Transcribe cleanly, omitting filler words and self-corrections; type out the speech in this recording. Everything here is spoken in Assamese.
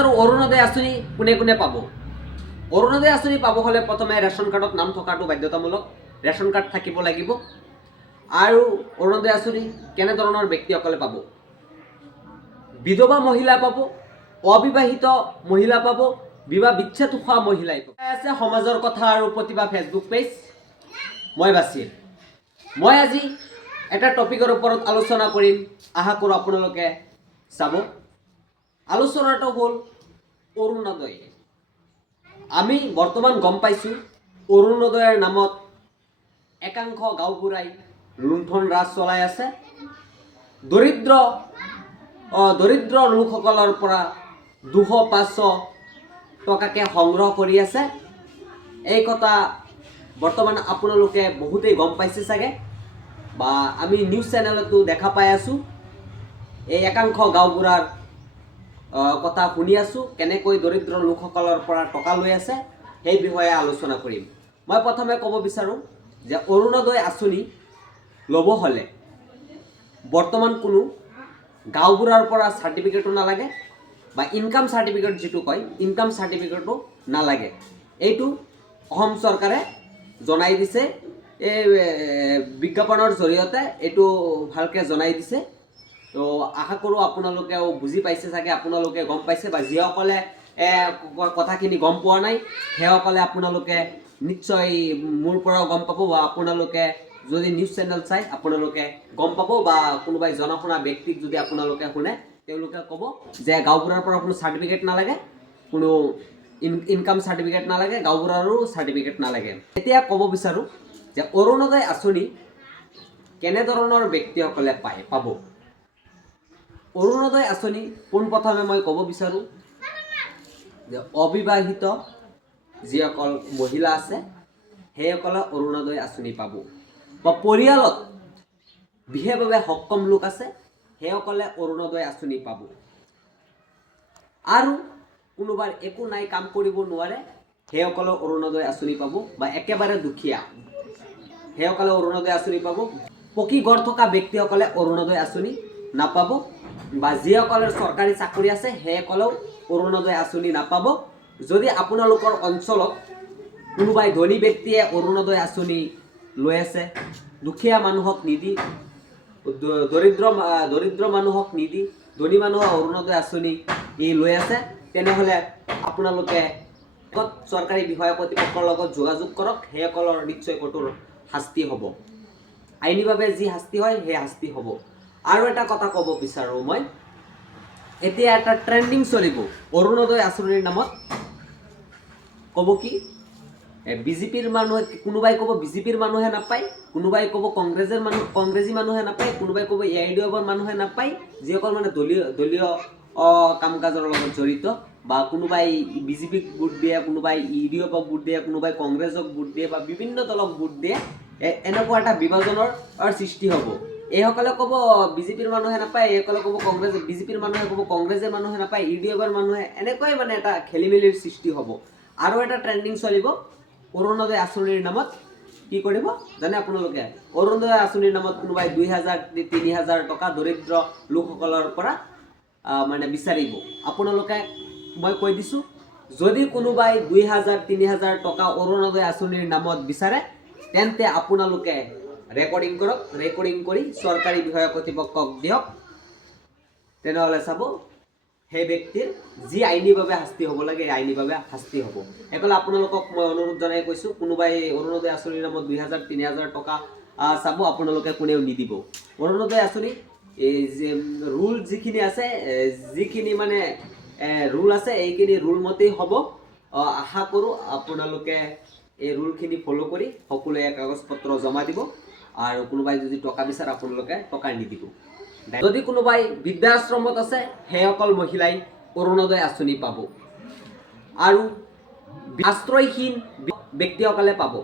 আৰু অৰুণোদয় আঁচনি কোনে কোনে পাব? অৰুণোদয় আঁচনি পাব হ'লে প্ৰথমে ৰেচন কাৰ্ডত নাম থকাটো বাধ্যতামূলক। ৰেচন কাৰ্ড থাকিব লাগিব। আৰু অৰুণোদয় আঁচনি কেনেধৰণৰ ব্যক্তিসকলে পাব? বিধৱা মহিলা পাব, অবিবাহিত মহিলা পাব, বিবাহ বিচ্ছেদ হোৱা মহিলাই পাব। আছে সমাজৰ কথা আৰু প্ৰতিভা ফেচবুক পেজ, মই বাচিম। মই আজি এটা টপিকৰ ওপৰত আলোচনা কৰিম, আশা কৰোঁ আপোনালোকে চাব। আলোচনাটো হ'ল অৰুণোদয়। আমি বৰ্তমান গম পাইছোঁ অৰুণোদয়ৰ নামত একাংশ গাঁওবুঢ়াই লুণ্ঠন ৰাজ চলাই আছে। দৰিদ্ৰ লোকসকলৰ পৰা 200-500 টকাকে সংগ্ৰহ কৰি আছে। এই কথা বৰ্তমান আপোনালোকে বহুতেই গম পাইছে চাগে, বা আমি নিউজ চেনেলতো দেখা পাই আছোঁ। এই একাংশ গাঁওবুঢ়াৰ কথা শুনি আছোঁ, কেনেকৈ দৰিদ্ৰ লোকসকলৰ পৰা টকা লৈ আছে, সেই বিষয়ে আলোচনা কৰিম। মই প্ৰথমে ক'ব বিচাৰোঁ যে অৰুণোদয় আঁচনি ল'ব হ'লে বৰ্তমান কোনো গাঁওবুঢ়াৰ পৰা চাৰ্টিফিকেটো নালাগে, বা ইনকাম চাৰ্টিফিকেট যিটো কয়, ইনকাম চাৰ্টিফিকেটো নালাগে। এইটো অসম চৰকাৰে জনাই দিছে, এই বিজ্ঞাপনৰ জৰিয়তে এইটো ভালকৈ জনাই দিছে। তো আশা কৰোঁ আপোনালোকেও বুজি পাইছে চাগে, আপোনালোকে গম পাইছে, বা যিসকলে কথাখিনি গম পোৱা নাই সেইসকলে আপোনালোকে নিশ্চয় মোৰ পৰাও গম পাব, বা আপোনালোকে যদি নিউজ চেনেল চাই আপোনালোকে গম পাব, বা কোনোবাই জনা শুনা ব্যক্তিক যদি আপোনালোকে শুনে তেওঁলোকে ক'ব যে গাঁওবুঢ়াৰ পৰা কোনো চাৰ্টিফিকেট নালাগে, কোনো ইনকাম চাৰ্টিফিকেট নালাগে, গাঁওবুঢ়াৰো চাৰ্টিফিকেট নালাগে। এতিয়া ক'ব বিচাৰোঁ যে অৰুণোদয় আঁচনি কেনেধৰণৰ ব্যক্তিসকলে পাব। অৰুণোদয় আঁচনি পোনপ্ৰথমে মই ক'ব বিচাৰোঁ যে অবিবাহিত যিসকল মহিলা আছে সেইসকলে অৰুণোদয় আঁচনি পাব, বা পৰিয়ালত বিশেষভাৱে সক্ষম লোক আছে সেইসকলে অৰুণোদয় আঁচনি পাব। আৰু কোনোবাৰ একো নাই, কাম কৰিব নোৱাৰে, সেইসকলে অৰুণোদয় আঁচনি পাব, বা একেবাৰে দুখীয়া সেইসকলে অৰুণোদয় আঁচনি পাব। পকী ঘৰ থকা ব্যক্তিসকলে অৰুণোদয় আঁচনি নাপাব, বা যিসকলৰ চৰকাৰী চাকৰি আছে সেইসকলেও অৰুণোদয় আঁচনি নাপাব। যদি আপোনালোকৰ অঞ্চলত কোনোবাই ধনী ব্যক্তিয়ে অৰুণোদয় আঁচনি লৈ আছে, দুখীয়া মানুহক নিদি, দৰিদ্ৰ মানুহক নিদি ধনী মানুহৰ অৰুণোদয় আঁচনি লৈ আছে, তেনেহ'লে আপোনালোকে চৰকাৰী বিষয়া কৰ্তৃপক্ষৰ লগত যোগাযোগ কৰক। সেইসকলৰ নিশ্চয় কঠোৰ শাস্তি হ'ব, আইনীভাৱে যি শাস্তি হয় সেই শাস্তি হ'ব। আৰু এটা কথা ক'ব বিচাৰোঁ মই, এতিয়া এটা ট্ৰেণ্ডিং চলিব অৰুণোদয় আঁচনিৰ নামত। ক'ব কি, বিজেপিৰ মানুহে, কোনোবাই ক'ব বিজেপিৰ মানুহে নাপায়, কোনোবাই ক'ব কংগ্ৰেছী মানুহে নাপায়, কোনোবাই ক'ব AIDF মানুহে নাপায়, যিসকল মানে দলীয় কাম কাজৰ লগত জড়িত, বা কোনোবাই বিজেপিক ভোট দিয়ে, কোনোবাই EDF ভোট দিয়ে, কোনোবাই কংগ্ৰেছক ভোট দিয়ে, বা বিভিন্ন দলক ভোট দিয়ে। এনেকুৱা এটা বিভাজনৰ সৃষ্টি হ'ব। এইসকলে ক'ব বিজেপিৰ মানুহে নাপায়, এইসকলে ক'ব বিজেপিৰ মানুহে ক'ব কংগ্ৰেছৰ মানুহে নাপায়, EDFৰ মানুহে, এনেকৈ মানে এটা খেলি মেলিৰ সৃষ্টি হ'ব। আৰু এটা ট্ৰেণ্ডিং চলিব অৰুণোদয় আঁচনিৰ নামত। কি কৰিব জানে আপোনালোকে? অৰুণোদয় আঁচনিৰ নামত কোনোবাই 2000-3000 টকা দৰিদ্ৰ লোকসকলৰ পৰা মানে বিচাৰিব। আপোনালোকে মই কৈ দিছোঁ, যদি কোনোবাই 2000-3000 টকা অৰুণোদয় আঁচনিৰ নামত বিচাৰে, তেন্তে আপোনালোকে ৰেকৰ্ডিং কৰক, ৰেকৰ্ডিং কৰি চৰকাৰী বিষয়া কৰ্তৃপক্ষক দিয়ক। তেনেহ'লে চাব সেই ব্যক্তিৰ যি আইনীভাৱে শাস্তি হ'ব লাগে আইনীভাৱে শাস্তি হ'ব। সেইকাৰণে আপোনালোকক মই অনুৰোধ জনাই কৈছোঁ, কোনোবাই অৰুণোদয় আঁচনিৰ নামত 2000-3000 টকা চাব, আপোনালোকে কোনেও নিদিব। অৰুণোদয় আঁচনি ৰুল যিখিনি আছে, যিখিনি মানে ৰুল আছে, এইখিনি ৰুল মতেই হ'ব। আশা কৰোঁ আপোনালোকে এই ৰুলখিনি ফ'ল' কৰি সকলোৱে কাগজ পত্ৰ জমা দিব, আৰু কোনোবাই যদি টকা বিচাৰে আপোনালোকে টকা নিদিব। যদি কোনোবাই বৃদ্ধাশ্ৰমত আছে সেইসকল মহিলাই অৰুণোদয় আঁচনি পাব, আৰু আশ্ৰয়হীন ব্যক্তিসকলে পাব।